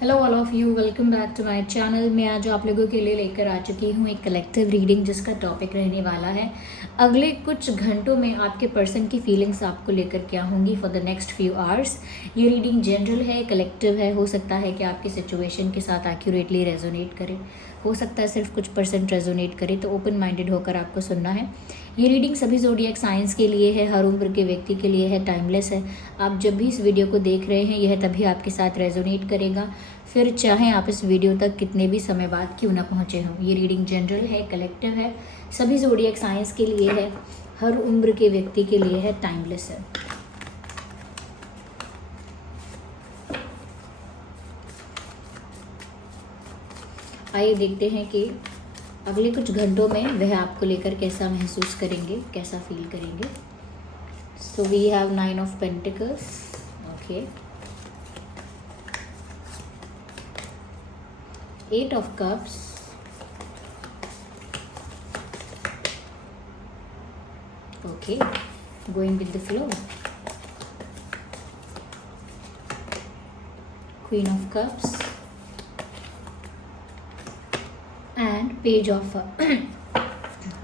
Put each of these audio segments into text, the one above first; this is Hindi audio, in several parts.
Hello all of you, welcome back to my channel. मैं आज आप लोगों के लिए लेकर आ चुकी हूँ एक कलेक्टिव रीडिंग जिसका टॉपिक रहने वाला है अगले कुछ घंटों में आपके पर्सन की फीलिंग्स आपको लेकर क्या होंगी for the next few hours. ये रीडिंग जनरल है, कलेक्टिव है। हो सकता है कि आपकी सिचुएशन के साथ एक्यूरेटली रेजोनेट करे, हो सकता है सिर्फ कुछ परसेंट रेजोनेट करे, तो ओपन माइंडेड होकर आपको सुनना है। ये रीडिंग सभी ज़ोडिएक साइंस के लिए है, हर उम्र के व्यक्ति के लिए है, टाइमलेस है। आप जब भी इस वीडियो को देख रहे हैं यह तभी आपके साथ रेजोनेट करेगा, फिर चाहे आप इस वीडियो तक कितने भी समय बाद क्यों ना पहुँचे हों। ये रीडिंग जनरल है, कलेक्टिव है, सभी ज़ोडिएक साइंस के लिए है, हर उम्र के व्यक्ति के लिए है, टाइमलेस है। आइए देखते हैं कि अगले कुछ घंटों में वह आपको लेकर कैसा महसूस करेंगे, कैसा फील करेंगे। So we have 9 of pentacles, okay, 8 of cups, okay, going with the flow, Queen of Cups and Page of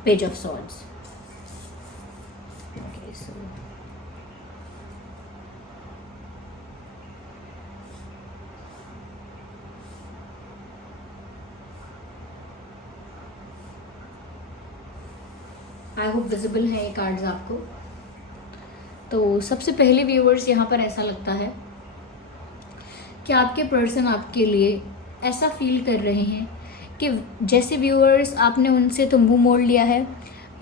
Page of Swords. Okay, so I hope visible है ये कार्ड्स आपको। तो सबसे पहले व्यूअर्स, यहाँ पर ऐसा लगता है कि आपके पर्सन आपके लिए ऐसा फील कर रहे हैं कि जैसे व्यूअर्स आपने उनसे तो मुंह मोड़ लिया है,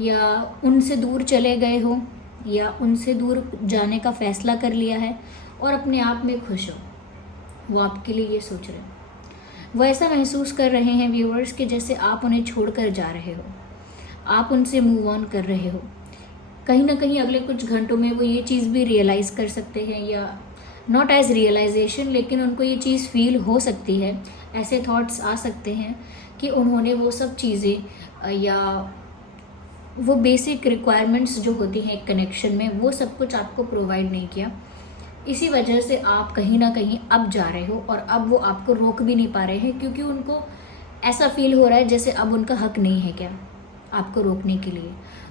या उनसे दूर चले गए हो, या उनसे दूर जाने का फैसला कर लिया है और अपने आप में खुश हो। वो आपके लिए ये सोच रहे हैं, वो ऐसा महसूस कर रहे हैं व्यूअर्स कि जैसे आप उन्हें छोड़कर जा रहे हो, आप उनसे मूव ऑन कर रहे हो। कहीं ना कहीं अगले कुछ घंटों में वो ये चीज़ भी रियलाइज़ कर सकते हैं, या नॉट एज रियलाइजेशन, लेकिन उनको ये चीज़ फील हो सकती है, ऐसे थॉट्स आ सकते हैं कि उन्होंने वो सब चीज़ें या वो बेसिक रिक्वायरमेंट्स जो होती हैं एक कनेक्शन में, वो सब कुछ आपको प्रोवाइड नहीं किया। इसी वजह से आप कहीं ना कहीं अब जा रहे हो, और अब वो आपको रोक भी नहीं पा रहे हैं, क्योंकि उनको ऐसा फील हो रहा है जैसे अब उनका हक नहीं है क्या आपको रोकने के लिए।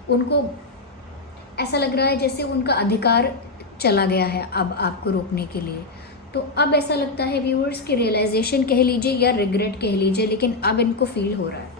उनको ऐसा लग रहा है जैसे उनका अधिकार चला गया है अब आपको रोकने के लिए। तो अब ऐसा लगता है व्यूअर्स कि रियलाइजेशन कह लीजिए या रिग्रेट कह लीजिए, लेकिन अब इनको फील हो रहा है।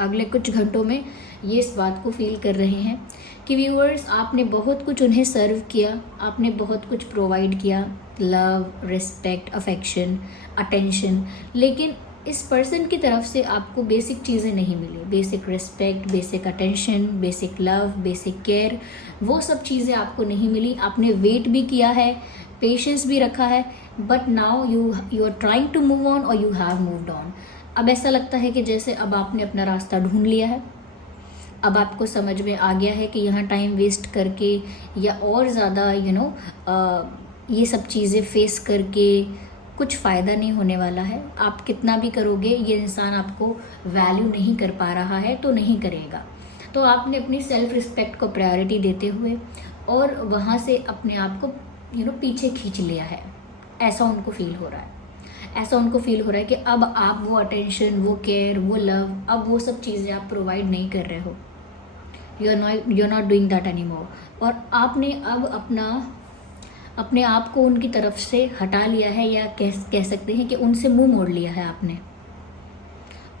अगले कुछ घंटों में ये इस बात को फील कर रहे हैं कि व्यूअर्स आपने बहुत कुछ उन्हें सर्व किया, आपने बहुत कुछ प्रोवाइड किया, लव, रिस्पेक्ट, अफेक्शन, अटेंशन, लेकिन इस पर्सन की तरफ से आपको बेसिक चीज़ें नहीं मिली। Basic respect, basic attention, basic love, basic care, वो सब चीज़ें आपको नहीं मिली। आपने वेट भी किया है, पेशेंस भी रखा है, but now you are trying to move on और यू हैव मूव्ड ऑन। अब ऐसा लगता है कि जैसे अब आपने अपना रास्ता ढूंढ लिया है। अब आपको समझ में आ गया है कि यहाँ टाइम वेस्ट करके या और ज़्यादा ये सब चीज़ें फेस करके कुछ फ़ायदा नहीं होने वाला है। आप कितना भी करोगे, ये इंसान आपको वैल्यू नहीं कर पा रहा है तो नहीं करेगा। तो आपने अपनी सेल्फ रिस्पेक्ट को प्रायोरिटी देते हुए और वहाँ से अपने आप को पीछे खींच लिया है। ऐसा उनको फील हो रहा है, ऐसा उनको फील हो रहा है कि अब आप वो अटेंशन, वो केयर, वो लव, अब वो सब चीज़ें आप प्रोवाइड नहीं कर रहे हो। You are not doing that any more. और आपने अब अपने आप को उनकी तरफ से हटा लिया है, या कह सकते हैं कि उनसे मुंह मोड़ लिया है आपने।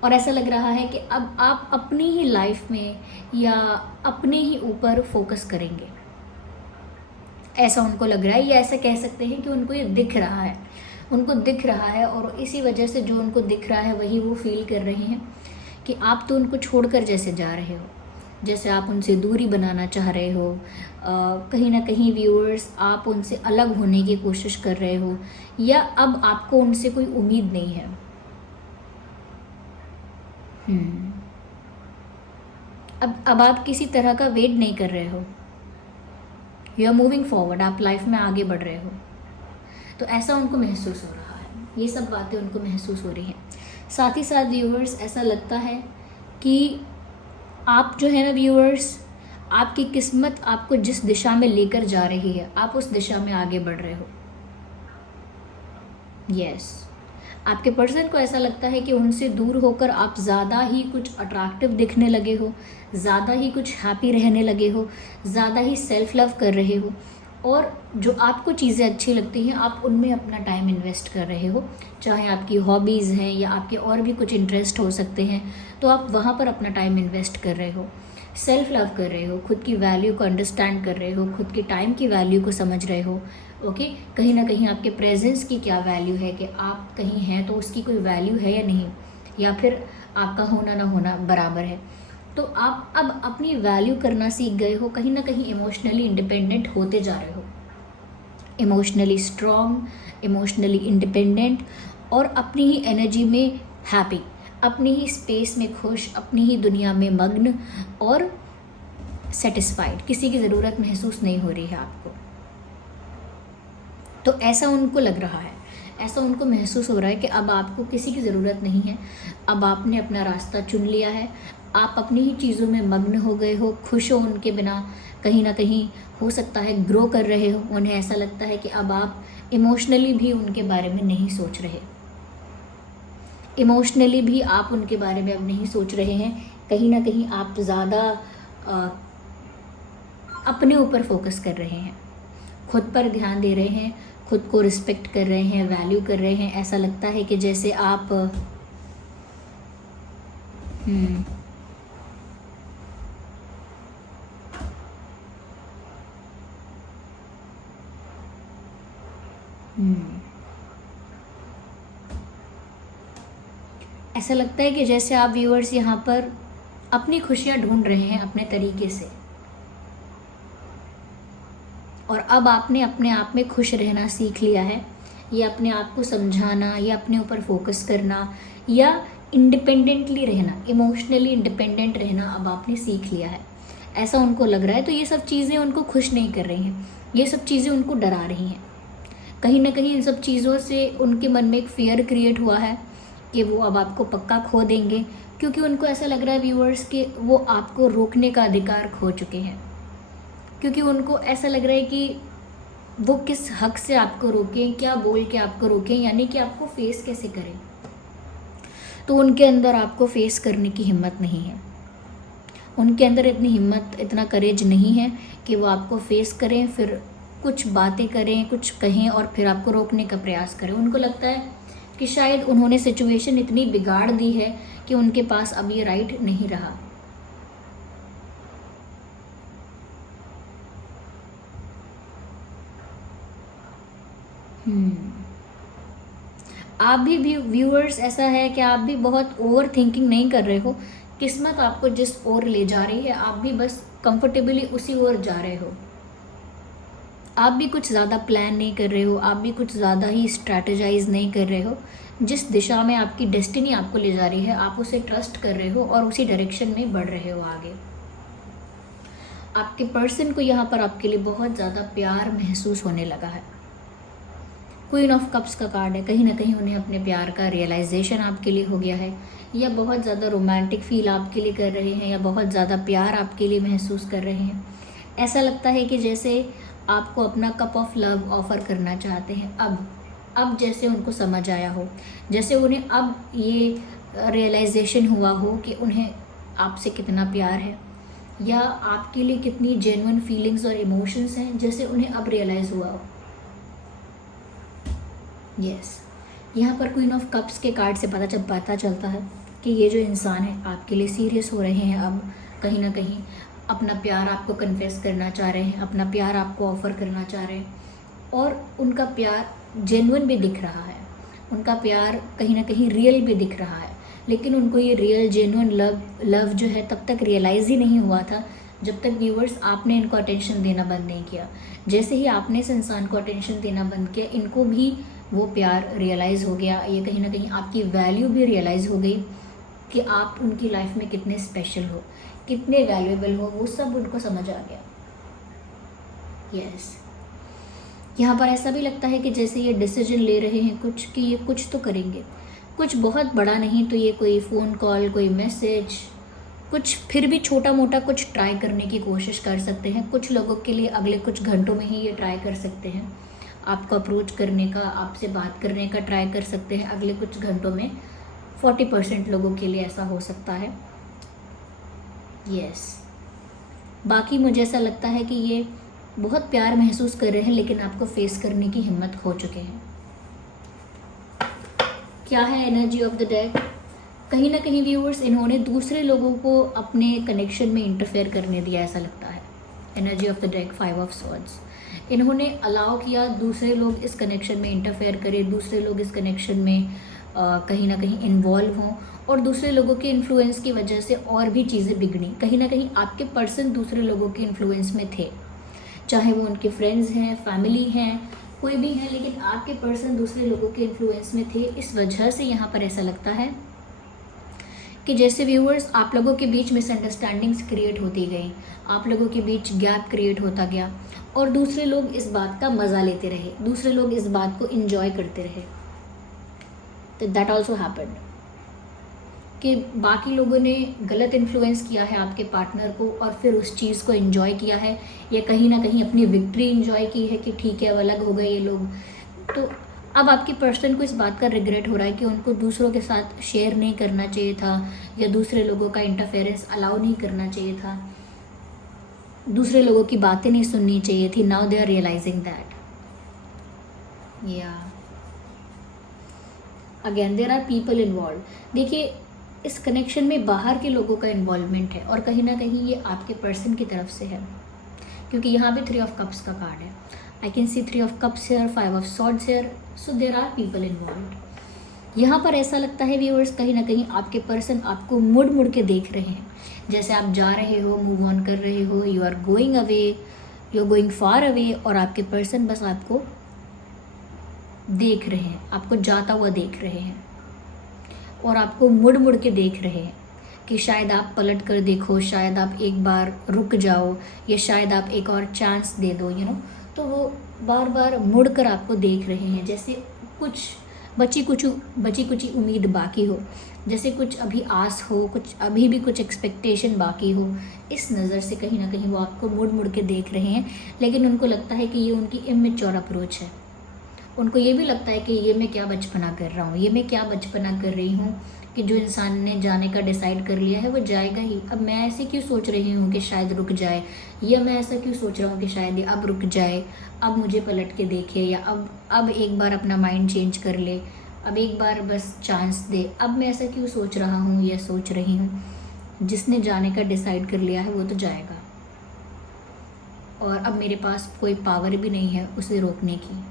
और ऐसा लग रहा है कि अब आप अपनी ही लाइफ में या अपने ही ऊपर फोकस करेंगे, ऐसा उनको लग रहा है। या ऐसा कह सकते हैं कि उनको ये दिख रहा है, उनको दिख रहा है, और इसी वजह से जो उनको दिख रहा है वही वो फील कर रहे हैं कि आप तो उनको छोड़कर जैसे जा रहे हो, जैसे आप उनसे दूरी बनाना चाह रहे हो। कहीं ना कहीं व्यूअर्स आप उनसे अलग होने की कोशिश कर रहे हो, या अब आपको उनसे कोई उम्मीद नहीं है। अब आप किसी तरह का वेट नहीं कर रहे हो, यू आर मूविंग फॉरवर्ड, आप लाइफ में आगे बढ़ रहे हो। तो ऐसा उनको महसूस हो रहा है, ये सब बातें उनको महसूस हो रही हैं। साथ ही साथ व्यूअर्स ऐसा लगता है कि आप जो है ना व्यूअर्स, आपकी किस्मत आपको जिस दिशा में लेकर जा रही है, आप उस दिशा में आगे बढ़ रहे हो। यस, आपके पर्सन को ऐसा लगता है कि उनसे दूर होकर आप ज़्यादा ही कुछ अट्रैक्टिव दिखने लगे हो, ज़्यादा ही कुछ हैप्पी रहने लगे हो, ज़्यादा ही सेल्फ लव कर रहे हो, और जो आपको चीज़ें अच्छी लगती हैं आप उनमें अपना टाइम इन्वेस्ट कर रहे हो, चाहे आपकी हॉबीज़ हैं या आपके और भी कुछ इंटरेस्ट हो सकते हैं, तो आप वहाँ पर अपना टाइम इन्वेस्ट कर रहे हो, सेल्फ लव कर रहे हो, खुद की वैल्यू को अंडरस्टैंड कर रहे हो, खुद के टाइम की वैल्यू को समझ रहे हो। ओके, कहीं ना कहीं आपके प्रेजेंस की क्या वैल्यू है, कि आप कहीं हैं तो उसकी कोई वैल्यू है या नहीं, या फिर आपका होना ना होना बराबर है। तो आप अब अपनी वैल्यू करना सीख गए हो, कहीं ना कहीं इमोशनली इंडिपेंडेंट होते जा रहे हो, इमोशनली स्ट्रॉन्ग, इमोशनली इंडिपेंडेंट, और अपनी ही एनर्जी में हैप्पी, अपनी ही स्पेस में खुश, अपनी ही दुनिया में मग्न और सेटिस्फाइड, किसी की ज़रूरत महसूस नहीं हो रही है आपको। तो ऐसा उनको लग रहा है, ऐसा उनको महसूस हो रहा है कि अब आपको किसी की ज़रूरत नहीं है, अब आपने अपना रास्ता चुन लिया है, आप अपनी ही चीज़ों में मग्न हो गए हो, खुश हो उनके बिना, कहीं ना कहीं हो सकता है ग्रो कर रहे हो। उन्हें ऐसा लगता है कि अब आप इमोशनली भी उनके बारे में नहीं सोच रहे, इमोशनली भी आप उनके बारे में अब नहीं सोच रहे हैं, कहीं ना कहीं आप ज़्यादा अपने ऊपर फोकस कर रहे हैं, खुद पर ध्यान दे रहे हैं, खुद को रिस्पेक्ट कर रहे हैं, वैल्यू कर रहे हैं। ऐसा लगता है कि जैसे आप ऐसा लगता है कि जैसे आप व्यूअर्स यहाँ पर अपनी खुशियाँ ढूंढ रहे हैं अपने तरीके से, और अब आपने अपने आप में खुश रहना सीख लिया है। ये अपने आप को समझाना, या अपने ऊपर फोकस करना, या इंडिपेंडेंटली रहना, इमोशनली इंडिपेंडेंट रहना अब आपने सीख लिया है, ऐसा उनको लग रहा है। तो ये सब चीज़ें उनको खुश नहीं कर रही हैं, ये सब चीज़ें उनको डरा रही हैं। कहीं ना कहीं इन सब चीज़ों से उनके मन में एक फियर क्रिएट हुआ है कि वो अब आपको पक्का खो देंगे, क्योंकि उनको ऐसा लग रहा है व्यूअर्स कि वो आपको रोकने का अधिकार खो चुके हैं, क्योंकि उनको ऐसा लग रहा है कि वो किस हक से आपको रोकें, क्या बोल के आपको रोकें, यानी कि आपको फेस कैसे करें। तो उनके अंदर आपको फेस करने की हिम्मत नहीं है, उनके अंदर इतनी हिम्मत, इतना करेज नहीं है कि वो आपको फेस करें, फिर कुछ बातें करें, कुछ कहें और फिर आपको रोकने का प्रयास करें। उनको लगता है कि शायद उन्होंने सिचुएशन इतनी बिगाड़ दी है कि उनके पास अब ये राइट नहीं रहा। आप भी व्यूअर्स, ऐसा है कि आप भी बहुत ओवर थिंकिंग नहीं कर रहे हो, किस्मत आपको जिस ओर ले जा रही है आप भी बस कंफर्टेबली उसी ओर जा रहे हो। आप भी कुछ ज़्यादा प्लान नहीं कर रहे हो, आप भी कुछ ज़्यादा ही स्ट्रैटेजाइज नहीं कर रहे हो। जिस दिशा में आपकी डेस्टिनी आपको ले जा रही है आप उसे ट्रस्ट कर रहे हो और उसी डायरेक्शन में बढ़ रहे हो आगे। आपके पर्सन को यहाँ पर आपके लिए बहुत ज़्यादा प्यार महसूस होने लगा है। क्वीन ऑफ कप्स का कार्ड है, कहीं ना कहीं उन्हें अपने प्यार का रियलाइजेशन आपके लिए हो गया है, या बहुत ज़्यादा रोमांटिक फील आपके लिए कर रहे हैं, या बहुत ज़्यादा प्यार आपके लिए महसूस कर रहे हैं। ऐसा लगता है कि जैसे आपको अपना कप ऑफ लव ऑफ़र करना चाहते हैं। अब जैसे उनको समझ आया हो, जैसे उन्हें अब ये रियलाइजेशन हुआ हो कि उन्हें आपसे कितना प्यार है, या आपके लिए कितनी जेन्युइन फीलिंग्स और इमोशंस हैं, जैसे उन्हें अब रियलाइज़ हुआ हो। यस, यहाँ पर क्वीन ऑफ कप्स के कार्ड से पता चलता है कि ये जो इंसान है आपके लिए सीरियस हो रहे हैं, अब कहीं ना कहीं अपना प्यार आपको कन्फेस करना चाह रहे हैं, अपना प्यार आपको ऑफ़र करना चाह रहे हैं, और उनका प्यार जेन्युइन भी दिख रहा है, उनका प्यार कहीं ना कहीं रियल भी दिख रहा है। लेकिन उनको ये रियल जेन्युइन लव जो है तब तक रियलाइज़ ही नहीं हुआ था जब तक व्यूअर्स आपने इनको अटेंशन देना बंद नहीं किया। जैसे ही आपने इस इंसान को अटेंशन देना बंद किया, इनको भी वो प्यार रियलाइज़ हो गया। ये कहीं ना कहीं आपकी वैल्यू भी रियलाइज़ हो गई कि आप उनकी लाइफ में कितने स्पेशल हो, कितने वैल्यूएबल हो, वो सब उनको समझ आ गया। यस, यहाँ पर ऐसा भी लगता है कि जैसे ये डिसीजन ले रहे हैं कुछ, कि ये कुछ तो करेंगे, कुछ बहुत बड़ा नहीं तो ये कोई फ़ोन कॉल, कोई मैसेज, कुछ फिर भी छोटा मोटा कुछ ट्राई करने की कोशिश कर सकते हैं। कुछ लोगों के लिए अगले कुछ घंटों में ही ये ट्राई कर सकते हैं। आपको अप्रोच करने का, आपसे बात करने का ट्राई कर सकते हैं अगले कुछ घंटों में। 40% लोगों के लिए ऐसा हो सकता है। यस, बाकी मुझे ऐसा लगता है कि ये बहुत प्यार महसूस कर रहे हैं, लेकिन आपको फेस करने की हिम्मत खो चुके हैं। क्या है एनर्जी ऑफ द डेक? कहीं ना कहीं व्यूअर्स, इन्होंने दूसरे लोगों को अपने कनेक्शन में इंटरफेयर करने दिया, ऐसा लगता है। Energy of the deck 5 of swords, इन्होंने अलाउ किया दूसरे लोग इस कनेक्शन में इंटरफेयर करें, दूसरे लोग इस कनेक्शन में कहीं ना कहीं इन्वॉल्व हों, और दूसरे लोगों के इन्फ्लुएंस की वजह से और भी चीज़ें बिगड़ी। कहीं ना कहीं आपके पर्सन दूसरे लोगों के इन्फ्लुएंस में थे, चाहे वो उनके फ्रेंड्स हैं, फैमिली हैं, कोई भी है, लेकिन आपके पर्सन दूसरे लोगों के इन्फ्लुएंस में थे। इस वजह से यहाँ पर ऐसा लगता है कि जैसे व्यूअर्स, आप लोगों के बीच मिसअंडरस्टैंडिंग्स क्रिएट होती गई, आप लोगों के बीच गैप क्रिएट होता गया, और दूसरे लोग इस बात का मज़ा लेते रहे, दूसरे लोग इस बात को इंजॉय करते रहे। तो दैट ऑल्सो हैपेंड कि बाकी लोगों ने गलत इन्फ्लुएंस किया है आपके पार्टनर को, और फिर उस चीज़ को एंजॉय किया है, या कहीं ना कहीं अपनी विक्ट्री एंजॉय की है कि ठीक है अब अलग हो गए ये लोग। तो अब आपके पर्सन को इस बात का रिग्रेट हो रहा है कि उनको दूसरों के साथ शेयर नहीं करना चाहिए था, या दूसरे लोगों का इंटरफेरेंस अलाउ नहीं करना चाहिए था, दूसरे लोगों की बातें नहीं सुननी चाहिए थी। Now they are realizing that. या again there are people involve. देखिए, इस कनेक्शन में बाहर के लोगों का इन्वॉल्वमेंट है, और कहीं ना कहीं ये आपके पर्सन की तरफ से है, क्योंकि यहाँ पे 3 ऑफ कप्स का कार्ड है। I can see 3 of cups here, 5 of swords here, so there are people involve. यहाँ पर ऐसा लगता है व्यूअर्स, कहीं ना कहीं आपके पर्सन आपको मुड़ मुड़ के देख रहे हैं, जैसे आप जा रहे हो, मूव ऑन कर रहे हो, you are going away, you are going far away, और आपके पर्सन बस आपको देख रहे हैं, आपको जाता हुआ देख रहे हैं, और आपको मुड़ मुड़ के देख रहे हैं कि शायद आप पलट कर देखो, शायद आप एक बार रुक जाओ, या शायद आप एक और चांस दे दो, तो वो बार बार मुड़ कर आपको देख रहे हैं, जैसे कुछ बची कुछ उम्मीद बाकी हो, जैसे कुछ अभी आस हो, कुछ अभी भी कुछ एक्सपेक्टेशन बाकी हो। इस नज़र से कहीं ना कहीं वो आपको मुड़ मुड़ के देख रहे हैं, लेकिन उनको लगता है कि ये उनकी इमेच्योर अप्रोच है। उनको ये भी लगता है कि ये मैं क्या बचपना कर रहा हूँ, ये मैं क्या बचपना कर रही हूँ, कि जो इंसान ने जाने का डिसाइड कर लिया है वो जाएगा ही। अब मैं ऐसे क्यों सोच रही हूँ कि शायद रुक जाए, या मैं ऐसा क्यों सोच रहा हूँ कि शायद ये अब रुक जाए, अब मुझे पलट के देखे, या अब एक बार अपना माइंड चेंज कर ले, अब एक बार बस चांस दे। अब मैं ऐसा क्यों सोच रहा हूँ या सोच रही हूँ। जिसने जाने का डिसाइड कर लिया है वो तो जाएगा, और अब मेरे पास कोई पावर भी नहीं है उसे रोकने की।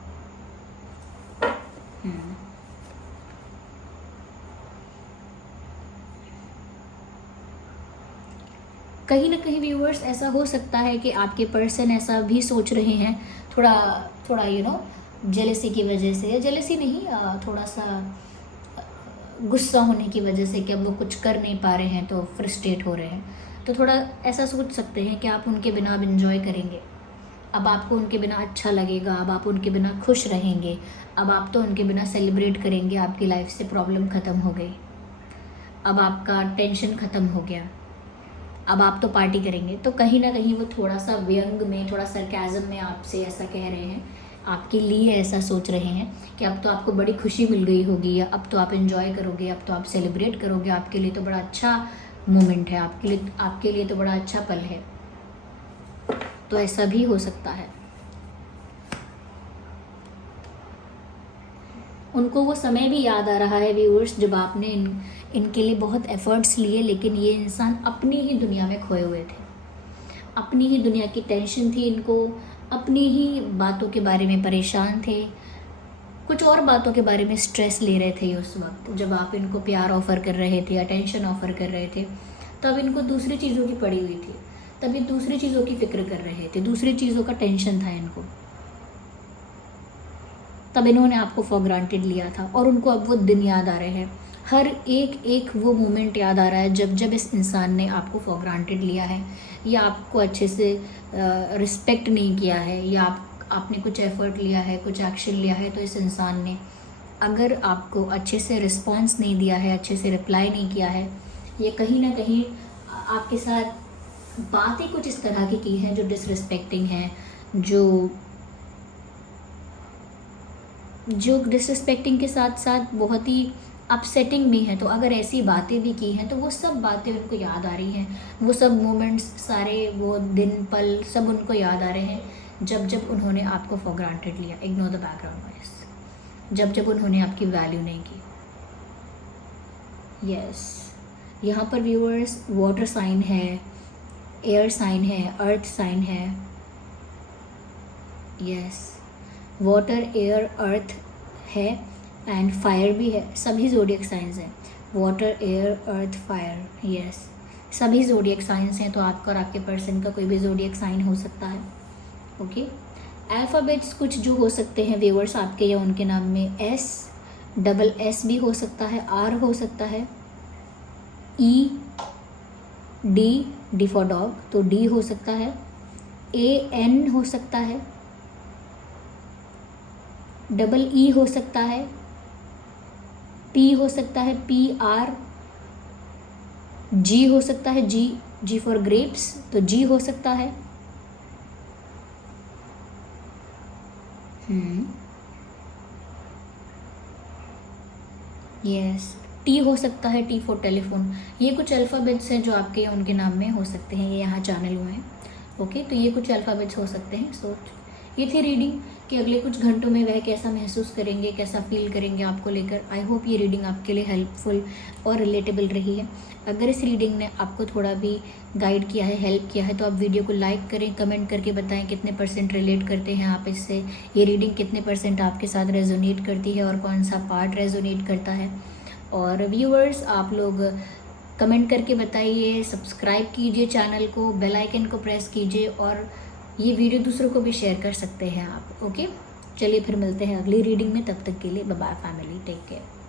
कहीं ना कहीं व्यूअर्स, ऐसा हो सकता है कि आपके पर्सन ऐसा भी सोच रहे हैं, थोड़ा जेलेसी की वजह से, या जेलेसी नहीं, थोड़ा सा गुस्सा होने की वजह से कि अब वो कुछ कर नहीं पा रहे हैं तो फ्रस्ट्रेट हो रहे हैं। तो थोड़ा ऐसा सोच सकते हैं कि आप उनके बिना अब इंजॉय करेंगे, अब आपको उनके बिना अच्छा लगेगा, अब आप उनके बिना खुश रहेंगे, अब आप तो उनके बिना सेलिब्रेट करेंगे, आपकी लाइफ से प्रॉब्लम ख़त्म हो गई, अब आपका टेंशन ख़त्म हो गया, अब आप तो पार्टी करेंगे। तो कहीं ना कहीं वो थोड़ा सा व्यंग में, थोड़ा सरकाज़म में आपसे ऐसा कह रहे हैं, आपके लिए ऐसा सोच रहे हैं कि अब तो आपको बड़ी खुशी मिल गई होगी, या अब तो आप इंजॉय करोगे, अब तो आप सेलिब्रेट करोगे, आपके लिए तो बड़ा अच्छा मोमेंट है, आपके लिए तो बड़ा अच्छा पल है। तो ऐसा भी हो सकता है। उनको वो समय भी याद आ रहा है व्यूअर्स, जब आपने इनके लिए बहुत एफर्ट्स लिए, लेकिन ये इंसान अपनी ही दुनिया में खोए हुए थे, अपनी ही दुनिया की टेंशन थी इनको, अपनी ही बातों के बारे में परेशान थे, कुछ और बातों के बारे में स्ट्रेस ले रहे थे उस वक्त जब आप इनको प्यार ऑफ़र कर रहे थे, अटेंशन ऑफ़र कर रहे थे। तब इनको दूसरी चीज़ों की पड़ी हुई थी, तभी दूसरी चीज़ों की फिक्र कर रहे थे, दूसरी चीज़ों का टेंशन था इनको। तब इन्होंने आपको फॉर ग्रांटेड लिया था, और उनको अब वो दिन याद आ रहे हैं, हर एक वो मोमेंट याद आ रहा है जब इस इंसान ने आपको फॉर ग्रांटेड लिया है, या आपको अच्छे से रिस्पेक्ट नहीं किया है, या आपने कुछ एफर्ट लिया है, कुछ एक्शन लिया है, तो इस इंसान ने अगर आपको अच्छे से रिस्पॉन्स नहीं दिया है, अच्छे से रिप्लाई नहीं किया है, ये कहीं ना कहीं आपके साथ बातें कुछ इस तरह की हैं जो डिसरिस्पेक्टिंग हैं, जो जो डिसरिस्पेक्टिंग के साथ साथ बहुत ही अपसेटिंग भी हैं। तो अगर ऐसी बातें भी की हैं तो वो सब बातें उनको याद आ रही हैं, वो सब मोमेंट्स, सारे वो दिन पल सब उनको याद आ रहे हैं जब जब उन्होंने आपको फॉर ग्रांटेड लिया। Ignore the background voice. जब जब उन्होंने आपकी वैल्यू नहीं की। यस, यहाँ पर व्यूअर्स वाटर साइन है, एयर साइन है, अर्थ साइन है। यस, वाटर, एयर, अर्थ है एंड फायर भी है। सभी ज़ोडिएक साइंस हैं, वाटर, एयर, अर्थ, फायर। यस, सभी ज़ोडिएक साइंस हैं। तो आपका और आपके पर्सन का कोई भी ज़ोडिएक साइन हो सकता है। ओके, अल्फ़ाबेट्स कुछ जो हो सकते हैं व्यूअर्स आपके या उनके नाम में, एस, डबल एस भी हो सकता है, आर हो सकता है, ई, डी, डी फॉर डॉग तो डी हो सकता है, ए, एन हो सकता है, डबल ई हो सकता है, पी हो सकता है, पी, आर, जी हो सकता है, जी, जी फॉर ग्रेप्स तो जी हो सकता है। यस, टी हो सकता है, टी फॉर टेलीफोन। ये कुछ अल्फ़ाबेट्स हैं जो आपके या उनके नाम में हो सकते हैं, ये यहाँ चैनल हुए हैं। ओके, तो ये कुछ अल्फ़ाबेट्स हो सकते हैं। सो ये थी रीडिंग कि अगले कुछ घंटों में वह कैसा महसूस करेंगे, कैसा फील करेंगे आपको लेकर। आई होप ये रीडिंग आपके लिए हेल्पफुल और रिलेटेबल रही है। अगर इस रीडिंग ने आपको थोड़ा भी गाइड किया है, हेल्प किया है, तो आप वीडियो को लाइक करें, कमेंट करके बताएं कितने % रिलेट करते हैं आप इससे, ये रीडिंग कितने % आपके साथ रेजोनेट करती है और कौन सा पार्ट रेजोनेट करता है। और व्यूअर्स आप लोग कमेंट करके बताइए, सब्सक्राइब कीजिए चैनल को, बेल आइकन को प्रेस कीजिए और ये वीडियो दूसरों को भी शेयर कर सकते हैं आप। ओके, चलिए फिर मिलते हैं अगली रीडिंग में। तब तक के लिए bye bye family, take care.